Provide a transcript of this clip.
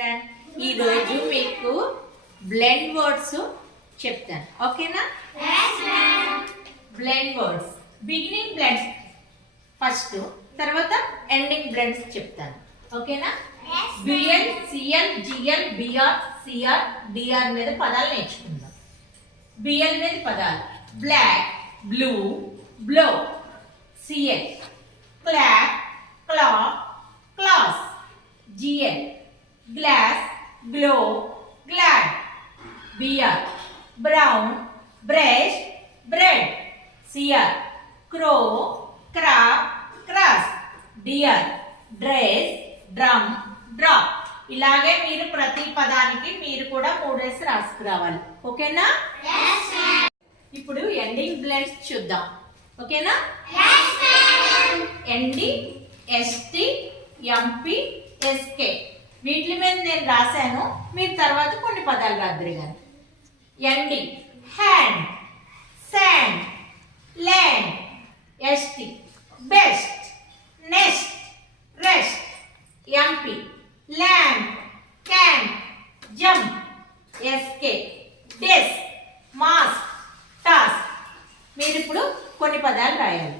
Children, ఈరోజు మీకు blend words చెప్తాను. ఓకేనా? Blend words, beginning blends first, తర్వాత ఎండింగ్ బ్లెండ్స్ చెప్తాను. ఓకేనా? BL, CL, GL, BR, CR, DR మీద పదాలు నేర్చుకుందాం. బిఎల్ మీద పదాలు: black, blue, blow. CL clock, clock, class. GL glass, glow, glad. BR brown, brush, bread. CR crow, crack, cross. DR dress, drum, drop. ఇలాగే మీరు ప్రతి పదానికి మీరు కూడా 3 వేసి రాసుకురావాలి. ఓకేనా? ఇప్పుడు ఎండింగ్ బ్లెండ్స్ చూద్దాం. ఓకేనా? Ending, ST, MP, SK. వీటి మీద నేను రాశాను, మీరు తర్వాత కొన్ని పదాలు రాద్దరు కానీ. Ending: hand, sand, land. ST best, nest, rest. MP land, camp, jump. SK desk, mask, task. మీరు ఇప్పుడు కొన్ని పదాలు రాయాలి.